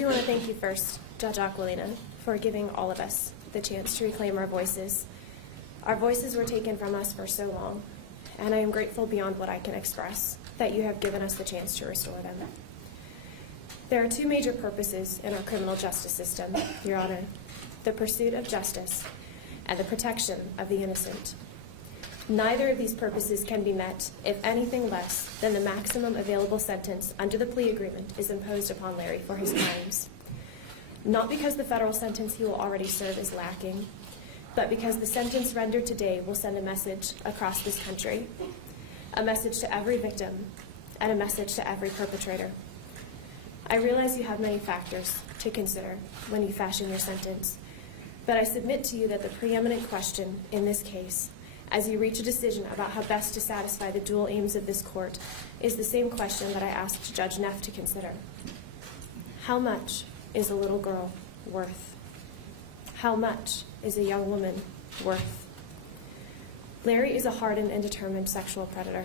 do want to thank you first, Judge Aquilina, for giving all of us the chance to reclaim our voices. Our voices were taken from us for so long, and I am grateful beyond what I can express that you have given us the chance to restore them. There are two major purposes in our criminal justice system, Your Honor: the pursuit of justice and the protection of the innocent. Neither of these purposes can be met if anything less than the maximum available sentence under the plea agreement is imposed upon Larry for his crimes. Not because the federal sentence he will already serve is lacking, but because the sentence rendered today will send a message across this country, a message to every victim, and a message to every perpetrator. I realize you have many factors to consider when you fashion your sentence, but I submit to you that the preeminent question in this case, as you reach a decision about how best to satisfy the dual aims of this court, is the same question that I asked Judge Neff to consider. How much is a little girl worth? How much is a young woman worth? Larry is a hardened and determined sexual predator.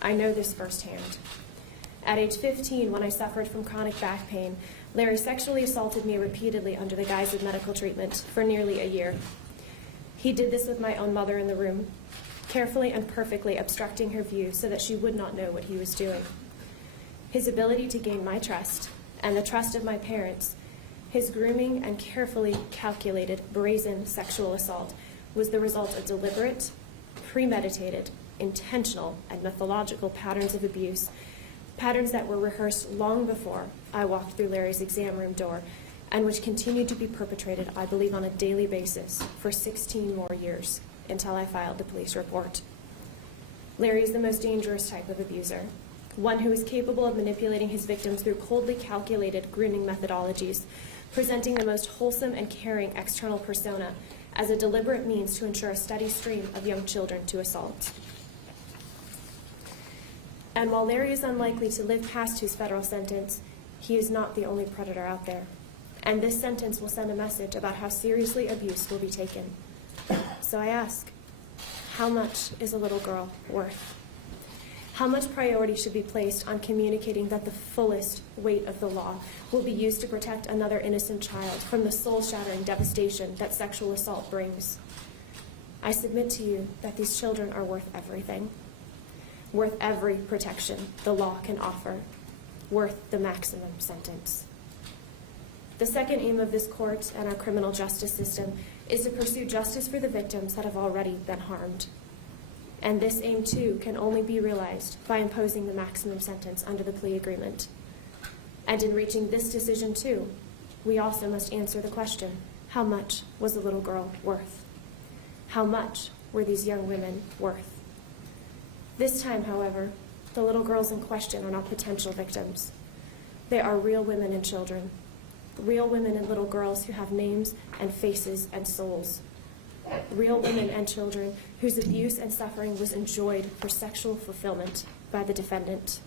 I know this firsthand. At age 15, when I suffered from chronic back pain, Larry sexually assaulted me repeatedly under the guise of medical treatment for nearly a year. He did this with my own mother in the room, carefully and perfectly obstructing her view so that she would not know what he was doing. His ability to gain my trust and the trust of my parents, his grooming and carefully calculated, brazen sexual assault was the result of deliberate, premeditated, intentional, and mythological patterns of abuse, patterns that were rehearsed long before I walked through Larry's exam room door, and which continued to be perpetrated, I believe, on a daily basis for 16 more years until I filed the police report. Larry is the most dangerous type of abuser, one who is capable of manipulating his victims through coldly calculated grooming methodologies, presenting the most wholesome and caring external persona as a deliberate means to ensure a steady stream of young children to assault. And while Larry is unlikely to live past his federal sentence, he is not the only predator out there. And this sentence will send a message about how seriously abuse will be taken. So I ask, how much is a little girl worth? How much priority should be placed on communicating that the fullest weight of the law will be used to protect another innocent child from the soul-shattering devastation that sexual assault brings? I submit to you that these children are worth everything, worth every protection the law can offer, worth the maximum sentence. The second aim of this court and our criminal justice system is to pursue justice for the victims that have already been harmed. And this aim, too, can only be realized by imposing the maximum sentence under the plea agreement. And in reaching this decision, too, we also must answer the question, how much was the little girl worth? How much were these young women worth? This time, however, the little girls in question are not potential victims. They are real women and children, real women and little girls who have names and faces and souls, real women and children whose abuse and suffering was enjoyed for sexual fulfillment by the defendant.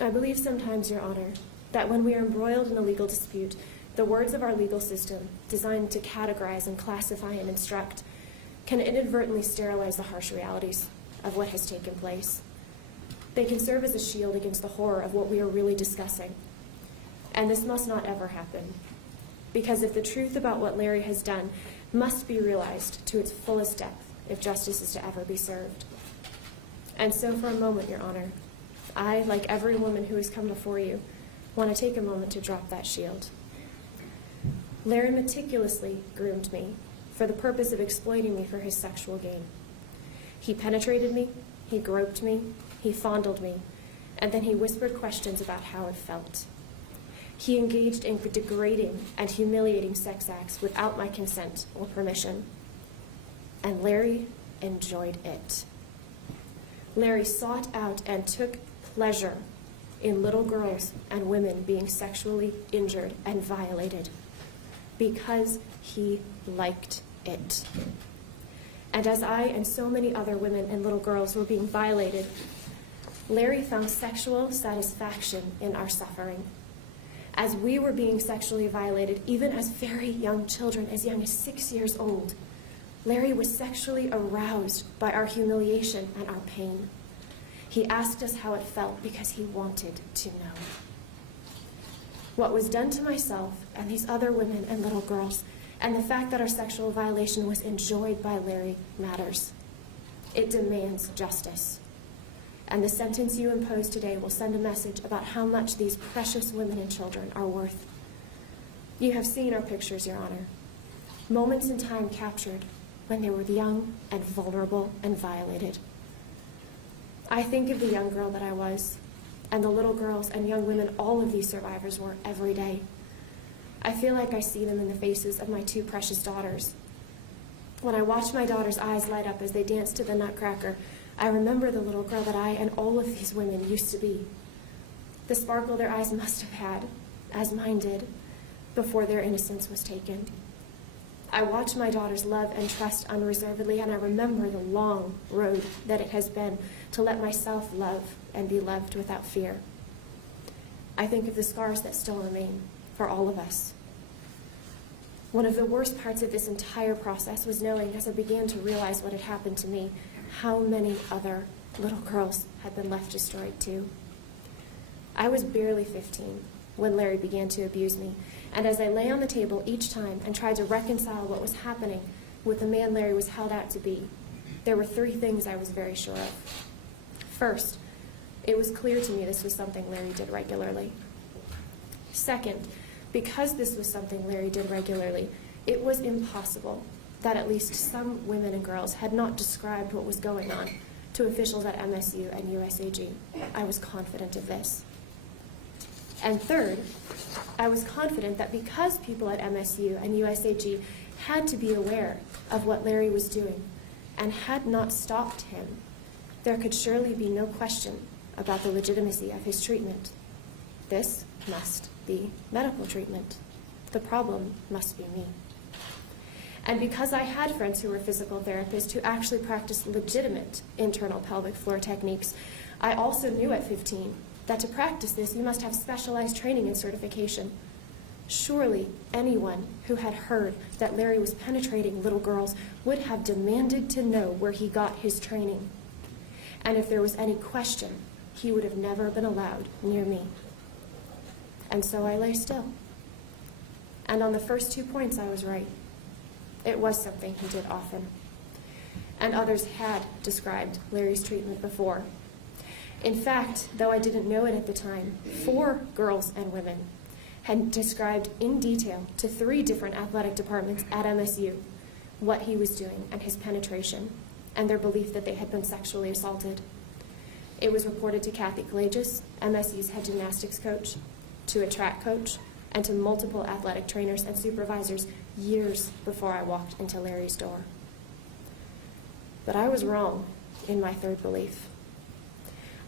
I believe sometimes, Your Honor, that when we are embroiled in a legal dispute, the words of our legal system, designed to categorize and classify and instruct, can inadvertently sterilize the harsh realities of what has taken place. They can serve as a shield against the horror of what we are really discussing. And this must not ever happen, because if the truth about what Larry has done must be realized to its fullest depth if justice is to ever be served. And so for a moment, Your Honor, I, like every woman who has come before you, want to take a moment to drop that shield. Larry meticulously groomed me for the purpose of exploiting me for his sexual gain. He penetrated me, he groped me, he fondled me, and then he whispered questions about how it felt. He engaged in degrading and humiliating sex acts without my consent or permission. And Larry enjoyed it. Larry sought out and took pleasure in little girls and women being sexually injured and violated because he liked it. And as I and so many other women and little girls were being violated, Larry found sexual satisfaction in our suffering. As we were being sexually violated, even as very young children, as young as 6 years old, Larry was sexually aroused by our humiliation and our pain. He asked us how it felt because he wanted to know. What was done to myself and these other women and little girls, and the fact that our sexual violation was enjoyed by Larry matters. It demands justice. And the sentence you impose today will send a message about how much these precious women and children are worth. You have seen our pictures, Your Honor. Moments in time captured when they were young and vulnerable and violated. I think of the young girl that I was, and the little girls and young women all of these survivors were every day. I feel like I see them in the faces of my two precious daughters. When I watch my daughter's eyes light up as they dance to the Nutcracker, I remember the little girl that I and all of these women used to be. The sparkle their eyes must have had, as mine did, before their innocence was taken. I watch my daughter's love and trust unreservedly, and I remember the long road that it has been to let myself love and be loved without fear. I think of the scars that still remain for all of us. One of the worst parts of this entire process was knowing, as I began to realize what had happened to me, how many other little girls had been left destroyed too. I was barely 15 when Larry began to abuse me, and as I lay on the table each time and tried to reconcile what was happening with the man Larry was held out to be, there were three things I was very sure of. First, it was clear to me this was something Larry did regularly. Second, because this was something Larry did regularly, it was impossible that at least some women and girls had not described what was going on to officials at MSU and USAG. I was confident of this. And third, I was confident that because people at MSU and USAG had to be aware of what Larry was doing and had not stopped him, there could surely be no question about the legitimacy of his treatment. This must be medical treatment. The problem must be me. And because I had friends who were physical therapists who actually practiced legitimate internal pelvic floor techniques, I also knew at 15 that to practice this, you must have specialized training and certification. Surely anyone who had heard that Larry was penetrating little girls would have demanded to know where he got his training. And if there was any question, he would have never been allowed near me. And so I lay still. And on the first 2 points, I was right. It was something he did often. And others had described Larry's treatment before. In fact, though I didn't know it at the time, 4 girls and women had described in detail to 3 different athletic departments at MSU what he was doing and his penetration, and their belief that they had been sexually assaulted. It was reported to Kathy Kalages, MSU's head gymnastics coach, to a track coach, and to multiple athletic trainers and supervisors years before I walked into Larry's door. But I was wrong in my third belief.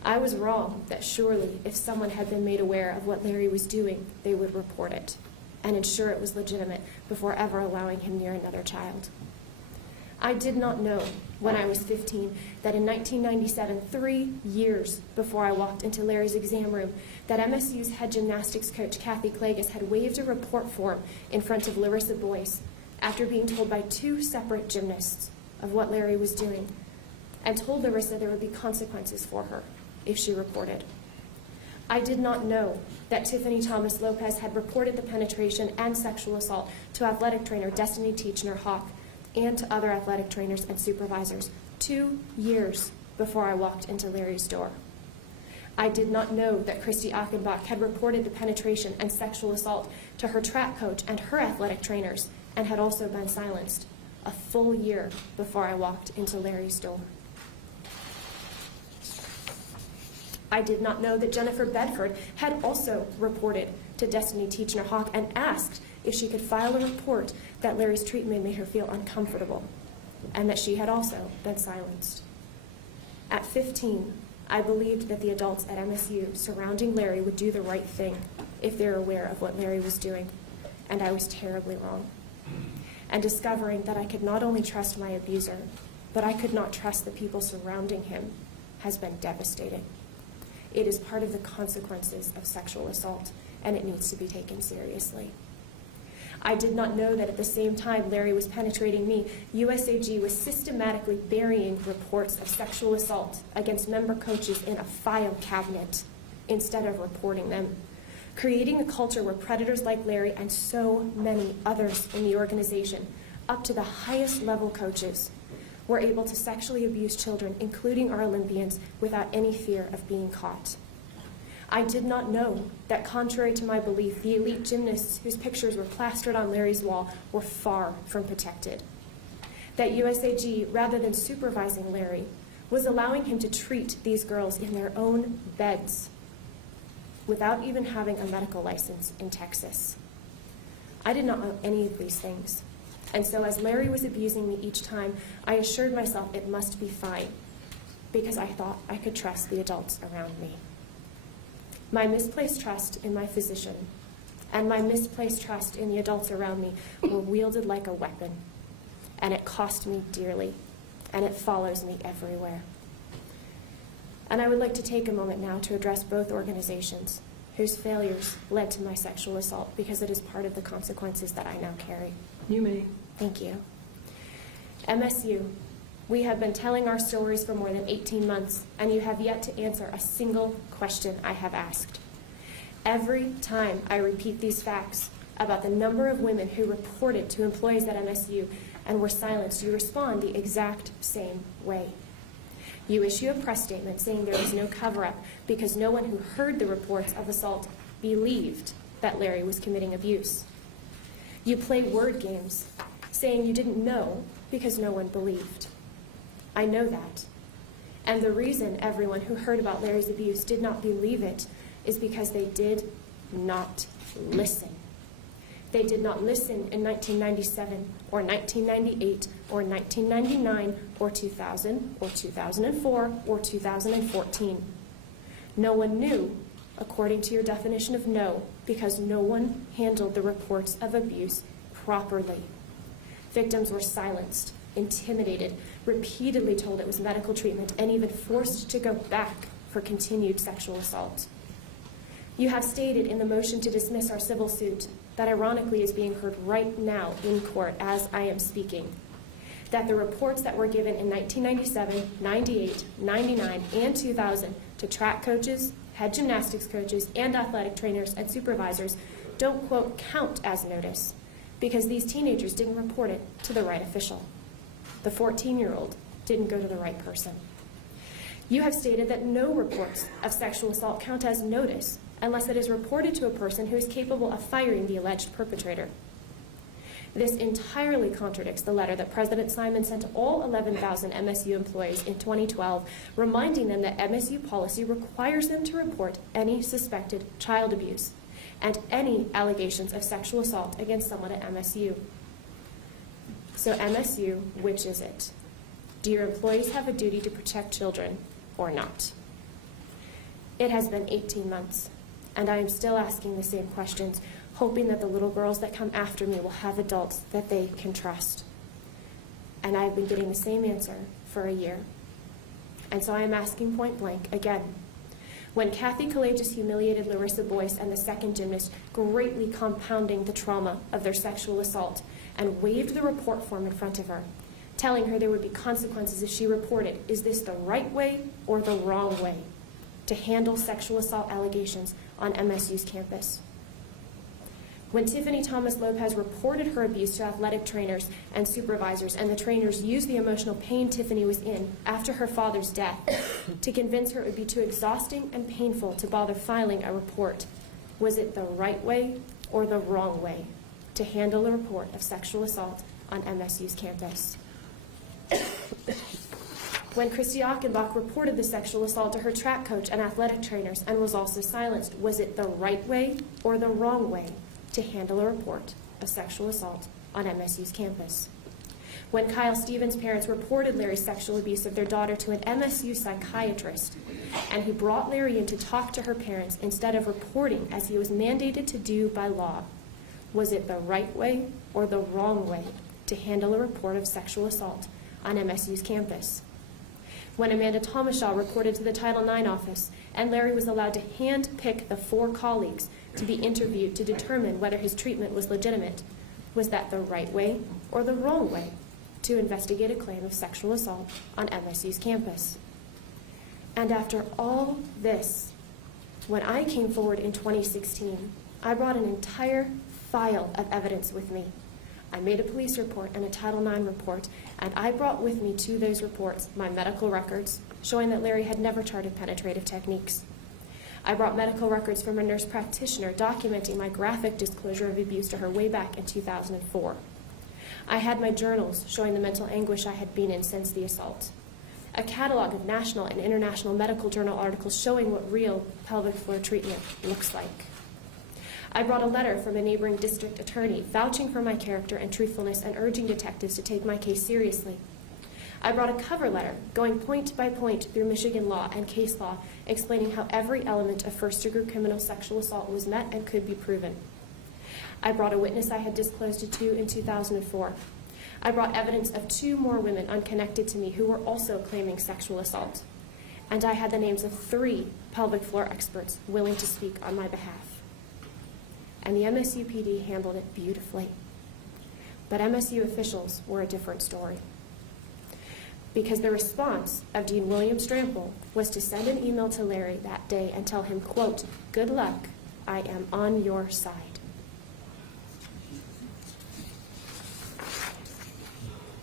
I was wrong that surely if someone had been made aware of what Larry was doing, they would report it and ensure it was legitimate before ever allowing him near another child. I did not know when I was 15 that in 1997, 3 years before I walked into Larry's exam room, that MSU's head gymnastics coach, Kathy Kalages, had waived a report form in front of Larissa Boyce after being told by 2 separate gymnasts of what Larry was doing, and told Larissa there would be consequences for her if she reported. I did not know that Tiffany Thomas Lopez had reported the penetration and sexual assault to athletic trainer Destiny Teachner-Hawk and to other athletic trainers and supervisors 2 years before I walked into Larry's door. I did not know that Christy Achenbach had reported the penetration and sexual assault to her track coach and her athletic trainers and had also been silenced a full year before I walked into Larry's door. I did not know that Jennifer Bedford had also reported to Destiny Teachner-Hawk and asked if she could file a report that Larry's treatment made her feel uncomfortable, and that she had also been silenced. At 15, I believed that the adults at MSU surrounding Larry would do the right thing if they're aware of what Larry was doing, and I was terribly wrong. And discovering that I could not only trust my abuser, but I could not trust the people surrounding him has been devastating. It is part of the consequences of sexual assault, and it needs to be taken seriously. I did not know that at the same time Larry was penetrating me, USAG was systematically burying reports of sexual assault against member coaches in a file cabinet instead of reporting them. creating a culture where predators like Larry and so many others in the organization, up to the highest level coaches, were able to sexually abuse children, including our Olympians, without any fear of being caught. I did not know that, contrary to my belief, the elite gymnasts whose pictures were plastered on Larry's wall were far from protected. That USAG, rather than supervising Larry, was allowing him to treat these girls in their own beds without even having a medical license in Texas. I did not know any of these things. And so as Larry was abusing me each time, I assured myself it must be fine, because I thought I could trust the adults around me. My misplaced trust in my physician and my misplaced trust in the adults around me were wielded like a weapon, and it cost me dearly, and it follows me everywhere. And I would like to take a moment now to address both organizations whose failures led to my sexual assault, because it is part of the consequences that I now carry. You may. Thank you. MSU, we have been telling our stories for more than 18 months, and you have yet to answer a single question I have asked. Every time I repeat these facts about the number of women who reported to employees at MSU and were silenced, you respond the exact same way. You issue a press statement saying there was no cover-up because no one who heard the reports of assault believed that Larry was committing abuse. You play word games, saying you didn't know because no one believed. I know that. And the reason everyone who heard about Larry's abuse did not believe it is because they did not listen. They did not listen in 1997 or 1998 or 1999 or 2000 or 2004 or 2014. No one knew, according to your definition of know, because no one handled the reports of abuse properly. Victims were silenced, intimidated, repeatedly told it was medical treatment, and even forced to go back for continued sexual assault. You have stated in the motion to dismiss our civil suit that ironically is being heard right now in court as I am speaking, that the reports that were given in 1997, 98, 99, and 2000 to track coaches, head gymnastics coaches, and athletic trainers and supervisors don't, quote, count as notice because these teenagers didn't report it to the right official. The 14-year-old didn't go to the right person. You have stated that no reports of sexual assault count as notice unless it is reported to a person who is capable of firing the alleged perpetrator. This entirely contradicts the letter that President Simon sent to all 11,000 MSU employees in 2012, reminding them that MSU policy requires them to report any suspected child abuse and any allegations of sexual assault against someone at MSU. So MSU, which is it? Do your employees have a duty to protect children or not? It has been 18 months. And I am still asking the same questions, hoping that the little girls that come after me will have adults that they can trust. And I've been getting the same answer for a year. And so I am asking point blank again. When Kathy Courageous humiliated Larissa Boyce and the second gymnast, greatly compounding the trauma of their sexual assault, and waved the report form in front of her, telling her there would be consequences if she reported, is this the right way or the wrong way to handle sexual assault allegations on MSU's campus? When Tiffany Thomas Lopez reported her abuse to athletic trainers and supervisors, and the trainers used the emotional pain Tiffany was in after her father's death to convince her it would be too exhausting and painful to bother filing a report, was it the right way or the wrong way to handle a report of sexual assault on MSU's campus? When Christy Achenbach reported the sexual assault to her track coach and athletic trainers and was also silenced, was it the right way or the wrong way to handle a report of sexual assault on MSU's campus? When Kyle Stevens' parents reported Larry's sexual abuse of their daughter to an MSU psychiatrist, and he brought Larry in to talk to her parents instead of reporting as he was mandated to do by law, was it the right way or the wrong way to handle a report of sexual assault on MSU's campus? When Amanda Thomashaw reported to the Title IX office, and Larry was allowed to hand-pick the 4 colleagues to be interviewed to determine whether his treatment was legitimate, was that the right way or the wrong way to investigate a claim of sexual assault on MSU's campus? And after all this, When I came forward in 2016, I brought an entire file of evidence with me. I made a police report and a Title IX report, and I brought with me to those reports my medical records showing that Larry had never charted penetrative techniques. I brought medical records from a nurse practitioner documenting my graphic disclosure of abuse to her way back in 2004. I had my journals showing the mental anguish I had been in since the assault. A catalog of national and international medical journal articles showing what real pelvic floor treatment looks like. I brought a letter from a neighboring district attorney vouching for my character and truthfulness and urging detectives to take my case seriously. I brought a cover letter going point by point through Michigan law and case law, explaining how every element of first-degree criminal sexual assault was met and could be proven. I brought a witness I had disclosed it to in 2004. I brought evidence of 2 more women unconnected to me who were also claiming sexual assault. And I had the names of 3 pelvic floor experts willing to speak on my behalf. And the MSU PD handled it beautifully. But MSU officials were a different story. Because the response of Dean William Strample was to send an email to Larry that day and tell him, quote, "Good luck, I am on your side."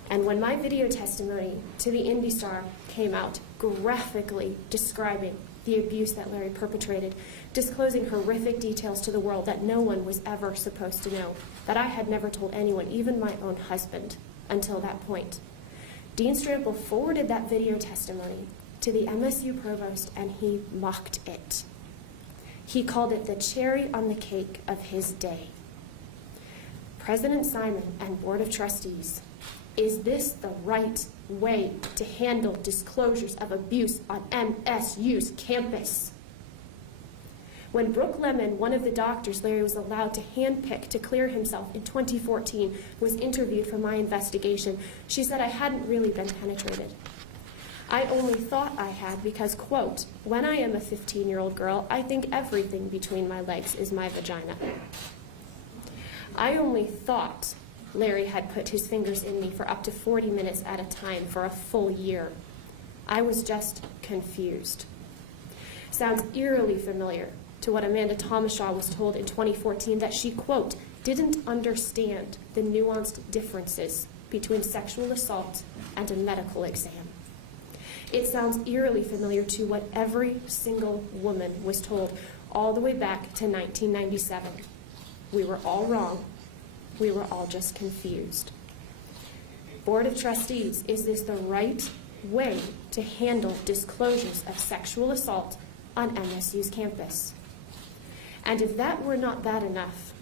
And when my video testimony to the Indy Star came out, graphically describing the abuse that Larry perpetrated, disclosing horrific details to the world that no one was ever supposed to know, that I had never told anyone, even my own husband, until that point, Dean Strample forwarded that video testimony to the MSU provost, and he mocked it. He called it the cherry on the cake of his day. President Simon and Board of Trustees, is this the right way to handle disclosures of abuse on MSU's campus? When Brooke Lemon, one of the doctors Larry was allowed to handpick to clear himself in 2014, was interviewed for my investigation, she said I hadn't really been penetrated. I only thought I had because, quote, "When I am a 15-year-old girl, I think everything between my legs is my vagina." I only thought Larry had put his fingers in me for up to 40 minutes at a time for a full year. I was just confused. Sounds eerily familiar to what Amanda Thomashaw was told in 2014, that she, quote, "didn't understand the nuanced differences between sexual assault and a medical exam." It sounds eerily familiar to what every single woman was told all the way back to 1997. We were all wrong. We were all just confused. Board of Trustees, is this the right way to handle disclosures of sexual assault on MSU's campus? And if that were not bad enough,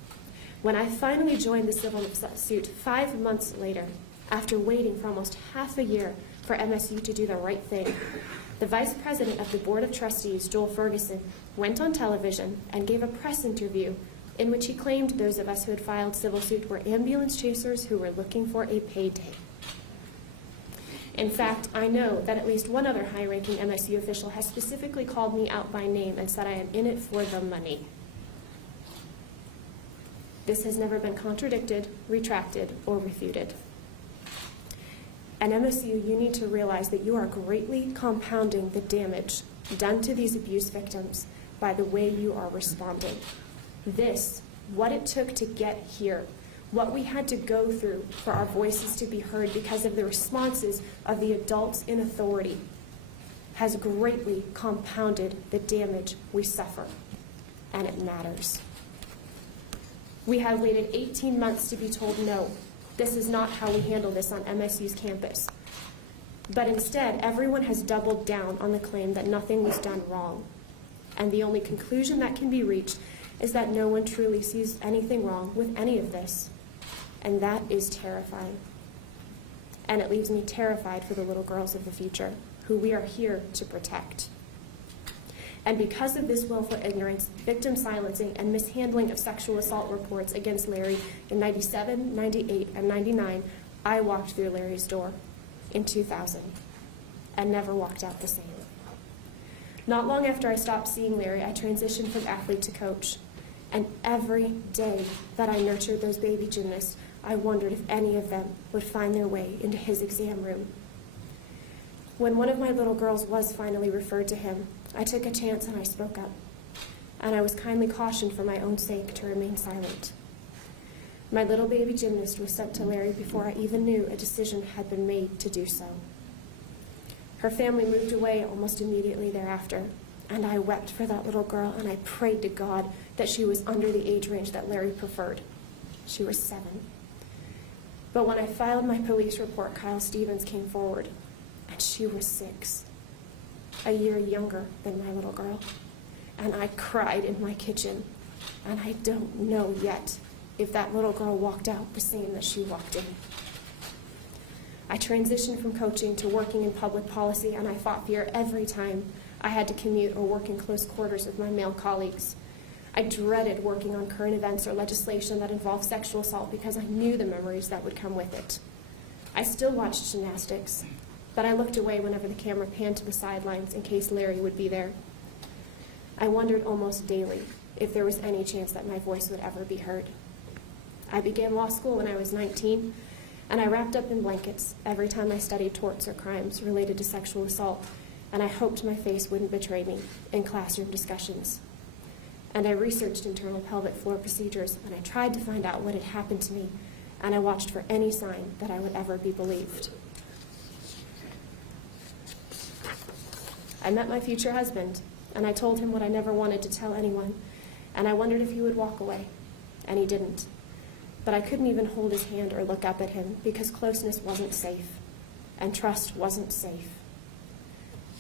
when I finally joined the civil suit 5 months later, after waiting for almost half a year for MSU to do the right thing, the vice president of the Board of Trustees, Joel Ferguson, went on television and gave a press interview in which he claimed those of us who had filed civil suit were ambulance chasers who were looking for a payday. In fact, I know that at least one other high-ranking MSU official has specifically called me out by name and said I am in it for the money. This has never been contradicted, retracted, or refuted. And MSU, you need to realize that you are greatly compounding the damage done to these abuse victims by the way you are responding. This, what it took to get here, what we had to go through for our voices to be heard because of the responses of the adults in authority, has greatly compounded the damage we suffer, and it matters. We have waited 18 months to be told, no, this is not how we handle this on MSU's campus. But instead, everyone has doubled down on the claim that nothing was done wrong. And the only conclusion that can be reached is that no one truly sees anything wrong with any of this. And that is terrifying. And it leaves me terrified for the little girls of the future, who we are here to protect. And because of this willful ignorance, victim silencing, and mishandling of sexual assault reports against Larry in 97, 98, and 99, I walked through Larry's door in 2000 and never walked out the same. Not long after I stopped seeing Larry, I transitioned from athlete to coach. And every day that I nurtured those baby gymnasts, I wondered if any of them would find their way into his exam room. When one of my little girls was finally referred to him, I took a chance and I spoke up. and I was kindly cautioned for my own sake to remain silent. My little baby gymnast was sent to Larry before I even knew a decision had been made to do so. Her family moved away almost immediately thereafter, and I wept for that little girl, and I prayed to God that she was under the age range that Larry preferred. She was 7. But when I filed my police report, Kyle Stevens came forward, and she was 6, a year younger than my little girl. And I cried in my kitchen, and I don't know yet if that little girl walked out the same that she walked in. I transitioned from coaching to working in public policy, and I fought fear every time I had to commute or work in close quarters with my male colleagues. I dreaded working on current events or legislation that involved sexual assault because I knew the memories that would come with it. I still watched gymnastics, but I looked away whenever the camera panned to the sidelines in case Larry would be there. I wondered almost daily if there was any chance that my voice would ever be heard. I began law school when I was 19, and I wrapped up in blankets every time I studied torts or crimes related to sexual assault, and I hoped my face wouldn't betray me in classroom discussions. And I researched internal pelvic floor procedures, and I tried to find out what had happened to me, and I watched for any sign that I would ever be believed. I met my future husband, and I told him what I never wanted to tell anyone, and I wondered if he would walk away, and he didn't. But I couldn't even hold his hand or look up at him because closeness wasn't safe, and trust wasn't safe.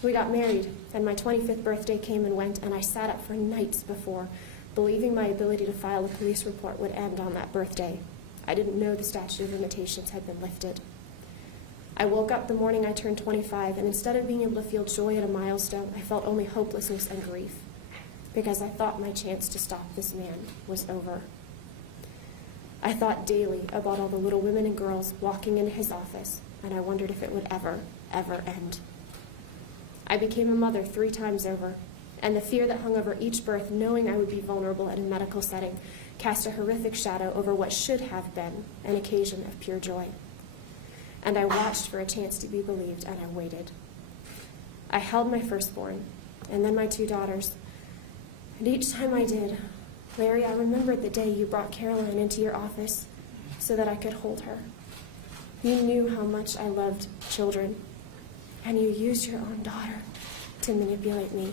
We got married, and my 25th birthday came and went, and I sat up for nights before, believing my ability to file a police report would end on that birthday. I didn't know the statute of limitations had been lifted. I woke up the morning I turned 25, and instead of being able to feel joy at a milestone, I felt only hopelessness and grief, because I thought my chance to stop this man was over. I thought daily about all the little women and girls walking into his office, and I wondered if it would ever, ever end. I became a mother 3 times over, and the fear that hung over each birth, knowing I would be vulnerable in a medical setting, cast a horrific shadow over what should have been an occasion of pure joy. And I watched for a chance to be believed, and I waited. I held my firstborn, and then my 2 daughters, and each time I did, Larry, I remembered the day you brought Caroline into your office so that I could hold her. You knew how much I loved children, and you used your own daughter to manipulate me.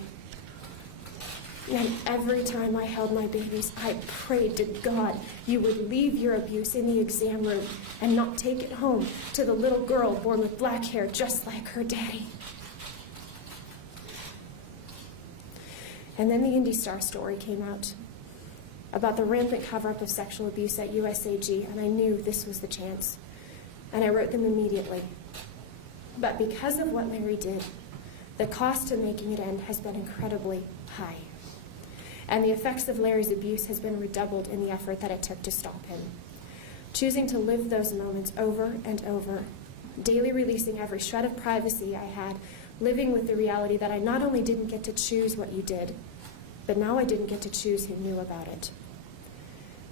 And every time I held my babies, I prayed to God you would leave your abuse in the exam room and not take it home to the little girl born with black hair just like her daddy. And then the IndyStar story came out about the rampant cover-up of sexual abuse at USAG, and I knew this was the chance. And I wrote them immediately. But because of what Larry did, the cost of making it end has been incredibly high. And the effects of Larry's abuse has been redoubled in the effort that it took to stop him. Choosing to live those moments over and over, daily releasing every shred of privacy I had, living with the reality that I not only didn't get to choose what you did, but now I didn't get to choose who knew about it.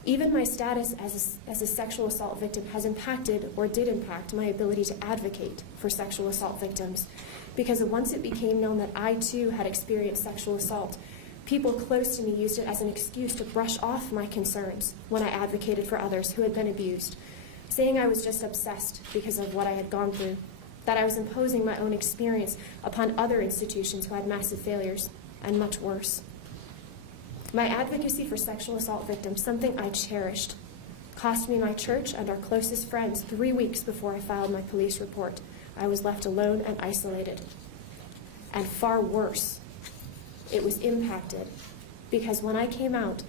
Even my status as a sexual assault victim has impacted, or did impact, my ability to advocate for sexual assault victims, because once it became known that I too had experienced sexual assault, people close to me used it as an excuse to brush off my concerns when I advocated for others who had been abused, saying I was just obsessed because of what I had gone through, that I was imposing my own experience upon other institutions who had massive failures, and much worse. My advocacy for sexual assault victims, something I cherished, cost me my church and our closest friends 3 weeks before I filed my police report. I was left alone and isolated. And far worse, it was impacted because when I came out,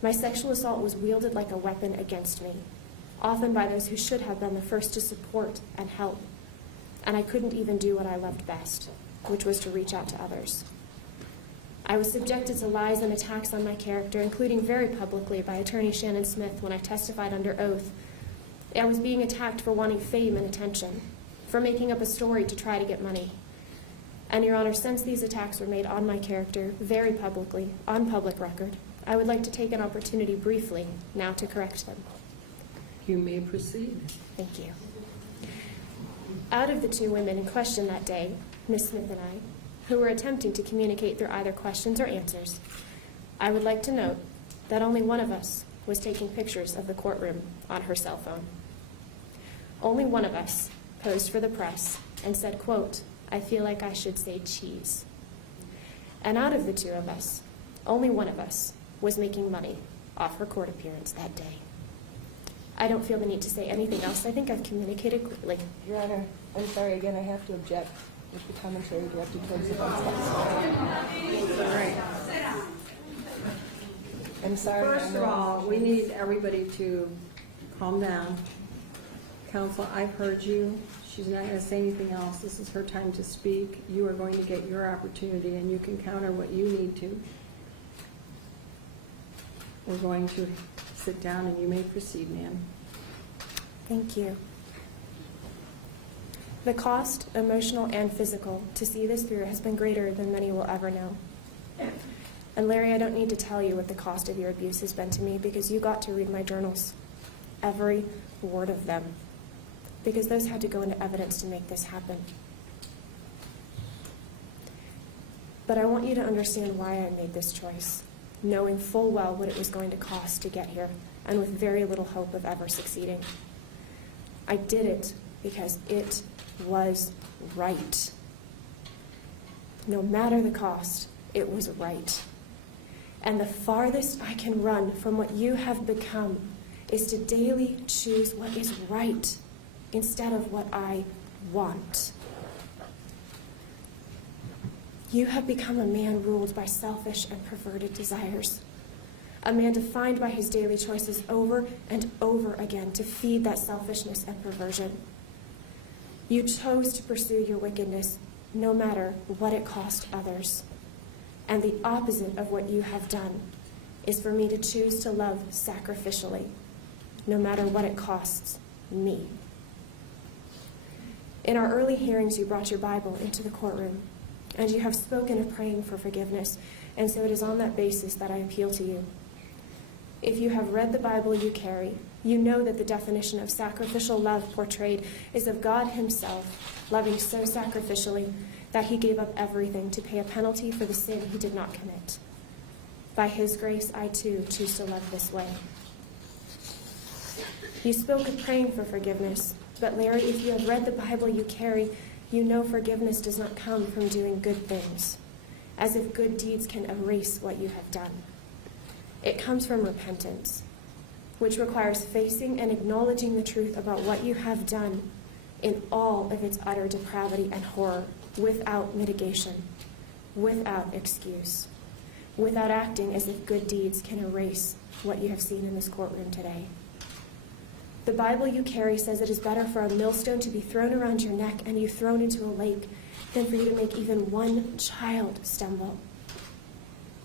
my sexual assault was wielded like a weapon against me, often by those who should have been the first to support and help. And I couldn't even do what I loved best, which was to reach out to others. I was subjected to lies and attacks on my character, including very publicly by attorney Shannon Smith when I testified under oath. I was being attacked for wanting fame and attention, for making up a story to try to get money. And, Your Honor, since these attacks were made on my character very publicly, on public record, I would like to take an opportunity briefly now to correct them. You may proceed. Thank you. Out of the 2 women in question that day, Ms. Smith and I, who were attempting to communicate through either questions or answers, I would like to note that only one of us was taking pictures of the courtroom on her cell phone. Only one of us posed for the press and said, quote, "I feel like I should say cheese." And out of the two of us, only one of us was making money off her court appearance that day. I don't feel the need to say anything else. I think I've communicated clearly. Your Honor, I'm sorry, again, I have to object with the commentary directed towards the defense counsel. All right. I'm sorry. First of all, we need everybody to calm down. Counsel, I've heard you. She's not going to say anything else. This is her time to speak. You are going to get your opportunity, and you can counter what you need to. We're going to sit down, and you may proceed, ma'am. Thank you. The cost, emotional and physical, to see this through has been greater than many will ever know. And Larry, I don't need to tell you what the cost of your abuse has been to me, because you got to read my journals, every word of them, because those had to go into evidence to make this happen. But I want you to understand why I made this choice, knowing full well what it was going to cost to get here, and with very little hope of ever succeeding. I did it because it was right. No matter the cost, it was right. And the farthest I can run from what you have become is to daily choose what is right instead of what I want. You have become a man ruled by selfish and perverted desires, a man defined by his daily choices over and over again to feed that selfishness and perversion. You chose to pursue your wickedness no matter what it cost others. And the opposite of what you have done is for me to choose to love sacrificially, no matter what it costs me. In our early hearings, you brought your Bible into the courtroom, and you have spoken of praying for forgiveness, and so it is on that basis that I appeal to you. If you have read the Bible you carry, you know that the definition of sacrificial love portrayed is of God himself, loving so sacrificially that he gave up everything to pay a penalty for the sin he did not commit. By his grace, I too choose to love this way. You spoke of praying for forgiveness, but Larry, if you have read the Bible you carry, you know forgiveness does not come from doing good things, as if good deeds can erase what you have done. It comes from repentance, which requires facing and acknowledging the truth about what you have done in all of its utter depravity and horror, without mitigation, without excuse, without acting as if good deeds can erase what you have seen in this courtroom today. The Bible you carry says it is better for a millstone to be thrown around your neck and you thrown into a lake than for you to make even one child stumble.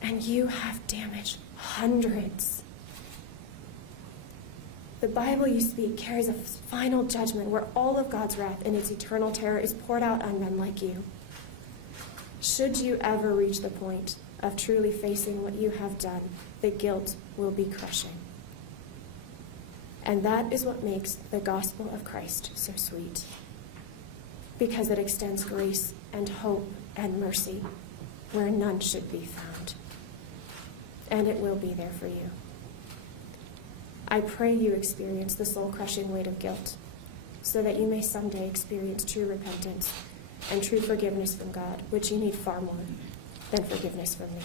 And you have damaged hundreds. The Bible you speak carries a final judgment where all of God's wrath and its eternal terror is poured out on men like you. Should you ever reach the point of truly facing what you have done, the guilt will be crushing. And that is what makes the gospel of Christ so sweet, because it extends grace and hope and mercy where none should be found. And it will be there for you. I pray you experience the soul-crushing weight of guilt so that you may someday experience true repentance and true forgiveness from God, which you need far more than forgiveness from me,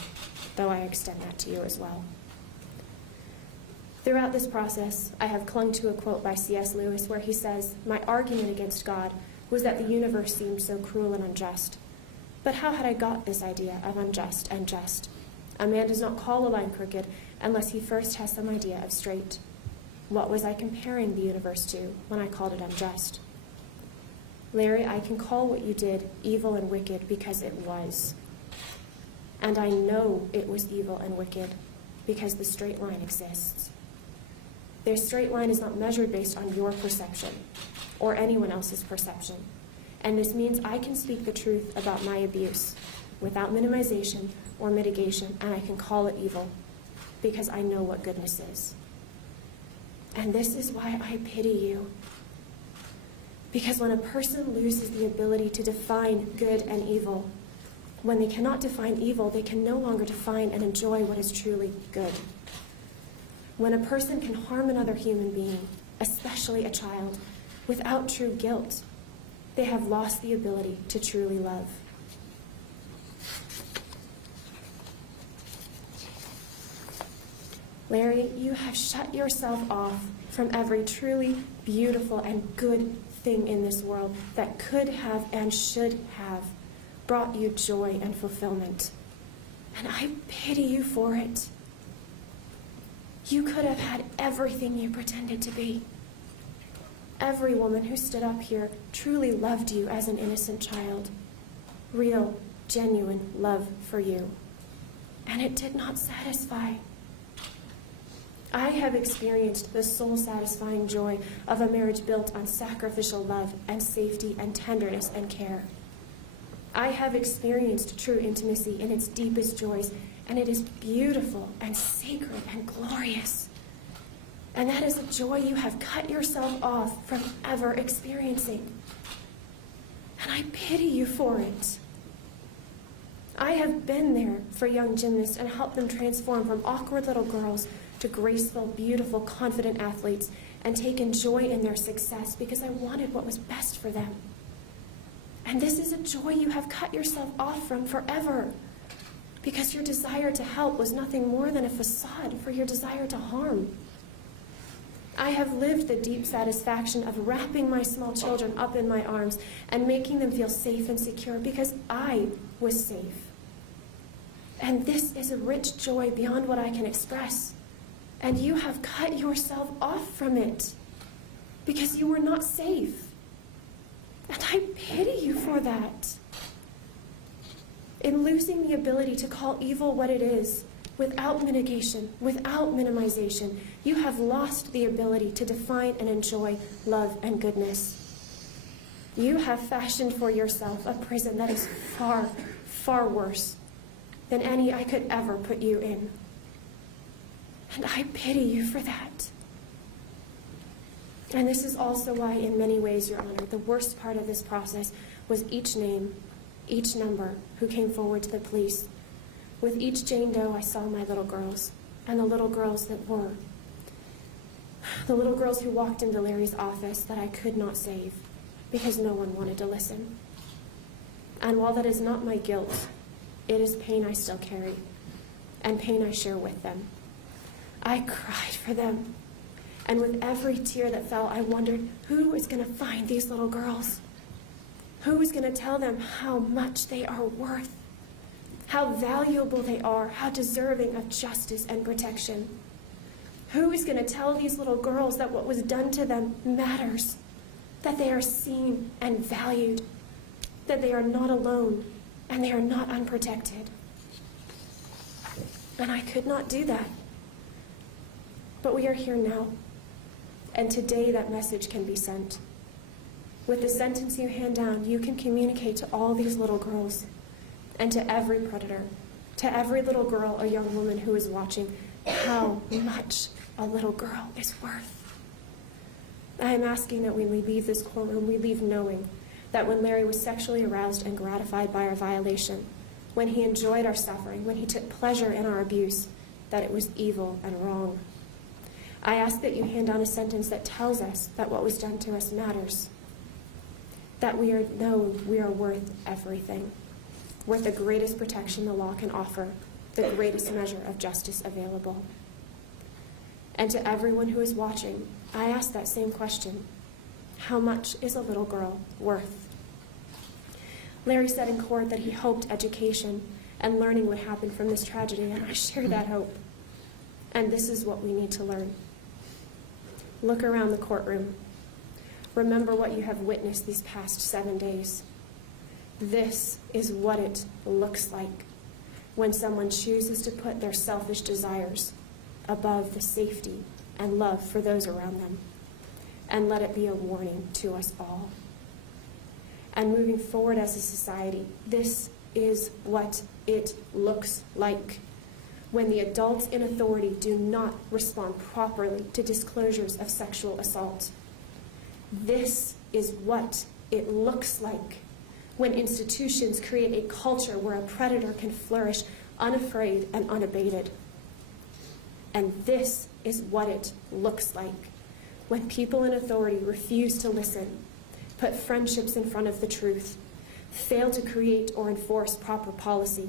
though I extend that to you as well. Throughout this process, I have clung to a quote by C.S. Lewis where he says, "My argument against God was that the universe seemed so cruel and unjust. But how had I got this idea of unjust and just? A man does not call a line crooked unless he first has some idea of straight. What was I comparing the universe to when I called it unjust? Larry, I can call what you did evil and wicked because it was. And I know it was evil and wicked because the straight line exists. Their straight line is not measured based on your perception or anyone else's perception. And this means I can speak the truth about my abuse without minimization or mitigation, and I can call it evil because I know what goodness is. And this is why I pity you. Because when a person loses the ability to define good and evil, When they cannot define evil, they can no longer define and enjoy what is truly good. When a person can harm another human being, especially a child, without true guilt, they have lost the ability to truly love. Larry, you have shut yourself off from every truly beautiful and good thing in this world that could have and should have brought you joy and fulfillment. And I pity you for it. You could have had everything you pretended to be. Every woman who stood up here truly loved you as an innocent child. Real, genuine love for you. And it did not satisfy. I have experienced the soul-satisfying joy of a marriage built on sacrificial love and safety and tenderness and care. I have experienced true intimacy in its deepest joys, and it is beautiful and sacred and glorious. And that is a joy you have cut yourself off from ever experiencing. And I pity you for it. I have been there for young gymnasts and helped them transform from awkward little girls to graceful, beautiful, confident athletes, and taken joy in their success because I wanted what was best for them. And this is a joy you have cut yourself off from forever because your desire to help was nothing more than a facade for your desire to harm. I have lived the deep satisfaction of wrapping my small children up in my arms and making them feel safe and secure because I was safe. And this is a rich joy beyond what I can express. And you have cut yourself off from it because you were not safe. And I pity you for that. In losing the ability to call evil what it is, without mitigation, without minimization, you have lost the ability to define and enjoy love and goodness. You have fashioned for yourself a prison that is far, far worse than any I could ever put you in. And I pity you for that. And this is also why, in many ways, Your Honor, the worst part of this process was each name, each number who came forward to the police. With each Jane Doe, I saw my little girls, and the little girls that were. The little girls who walked into Larry's office that I could not save because no one wanted to listen. And while that is not my guilt, it is pain I still carry and pain I share with them. I cried for them. And with every tear that fell, I wondered who was going to find these little girls? Who was going to tell them how much they are worth? How valuable they are, how deserving of justice and protection. Who is going to tell these little girls that what was done to them matters, that they are seen and valued, that they are not alone, and they are not unprotected? And I could not do that. But we are here now, and today that message can be sent. With the sentence you hand down, you can communicate to all these little girls and to every predator, to every little girl or young woman who is watching, how much a little girl is worth. I am asking that when we leave this courtroom, we leave knowing that when Larry was sexually aroused and gratified by our violation, when he enjoyed our suffering, when he took pleasure in our abuse, that it was evil and wrong. I ask that you hand down a sentence that tells us that what was done to us matters, that we know we are worth everything, worth the greatest protection the law can offer, the greatest measure of justice available. And to everyone who is watching, I ask that same question. How much is a little girl worth? Larry said in court that he hoped education and learning would happen from this tragedy, and I share that hope. And this is what we need to learn. Look around the courtroom. Remember what you have witnessed these past 7 days. This is what it looks like when someone chooses to put their selfish desires above the safety and love for those around them. And let it be a warning to us all. And moving forward as a society, this is what it looks like when the adults in authority do not respond properly to disclosures of sexual assault. This is what it looks like when institutions create a culture where a predator can flourish unafraid and unabated. And this is what it looks like when people in authority refuse to listen, put friendships in front of the truth, fail to create or enforce proper policy,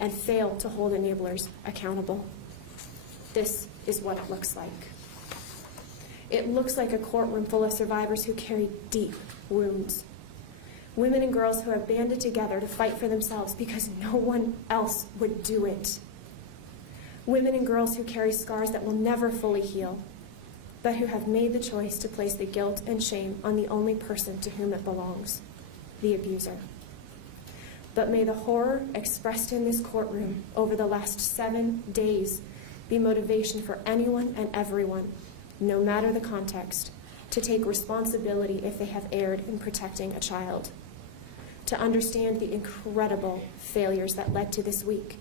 and fail to hold enablers accountable. This is what it looks like. It looks like a courtroom full of survivors who carry deep wounds. Women and girls who have banded together to fight for themselves because no one else would do it. Women and girls who carry scars that will never fully heal, but who have made the choice to place the guilt and shame on the only person to whom it belongs, the abuser. But may the horror expressed in this courtroom over the last 7 days be motivation for anyone and everyone, no matter the context, to take responsibility if they have erred in protecting a child, to understand the incredible failures that led to this week,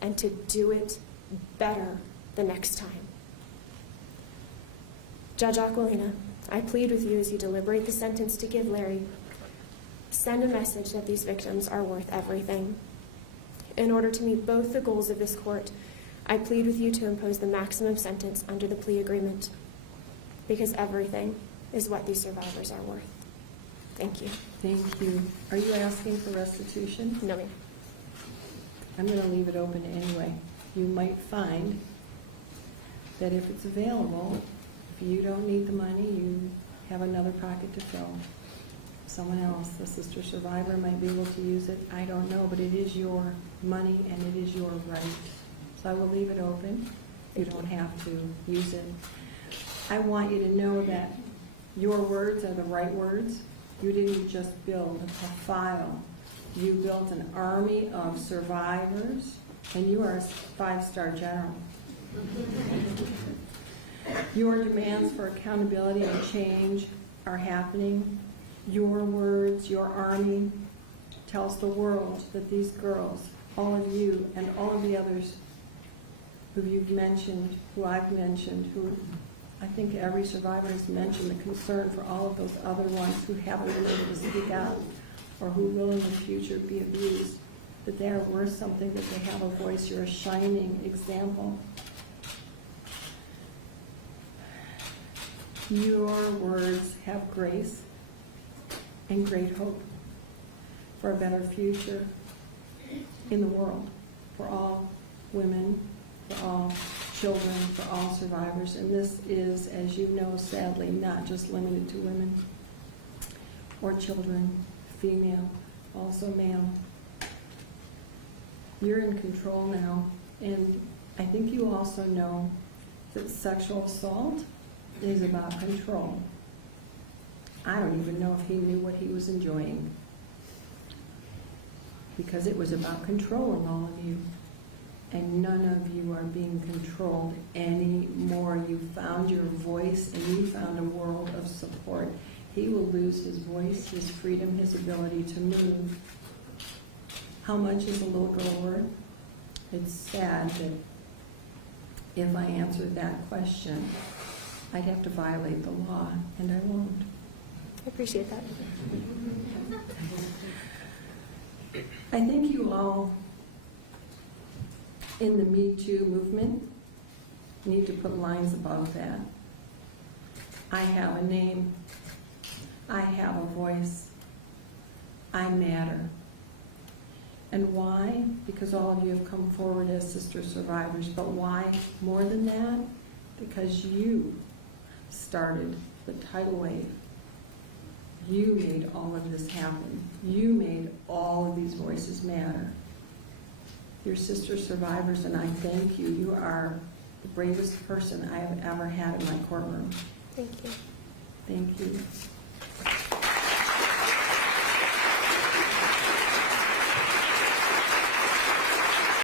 and to do it better the next time. Judge Aquilina, I plead with you as you deliberate the sentence to give Larry, send a message that these victims are worth everything. In order to meet both the goals of this court, I plead with you to impose the maximum sentence under the plea agreement, because everything is what these survivors are worth. Thank you. Thank you. Are you asking for restitution? No, ma'am. I'm going to leave it open anyway. You might find that if it's available, if you don't need the money, you have another pocket to fill. Someone else, the sister survivor, might be able to use it. I don't know, but it is your money and it is your right. So I will leave it open. You don't have to use it. I want you to know that your words are the right words. You didn't just build a file. You built an army of survivors, and you are a 5-star general. Your demands for accountability and change are happening. Your words, your army, tells the world that these girls, all of you and all of the others who you've mentioned, who I've mentioned, who I think every survivor has mentioned, the concern for all of those other ones who haven't been able to speak out or who will in the future be abused, that they are worth something, that they have a voice. You're a shining example. Your words have grace and great hope for a better future in the world, for all women, for all children, for all survivors. And this is, as you know, sadly, not just limited to women or children, female, also male. You're in control now, and I think you also know that sexual assault is about control. I don't even know if he knew what he was enjoying, because it was about controlling all of you. And none of you are being controlled anymore. You found your voice, and you found a world of support. He will lose his voice, his freedom, his ability to move. How much is a little girl worth? It's sad that if I answered that question, I'd have to violate the law, and I won't. I appreciate that. I think you all in the Me Too movement need to put lines above that. I have a name. I have a voice. I matter. And why? Because all of you have come forward as sister survivors. But why more than that? Because you started the tidal wave. You made all of this happen. You made all of these voices matter. You're sister survivors, and I thank you. You are the bravest person I have ever had in my courtroom. Thank you. Thank you.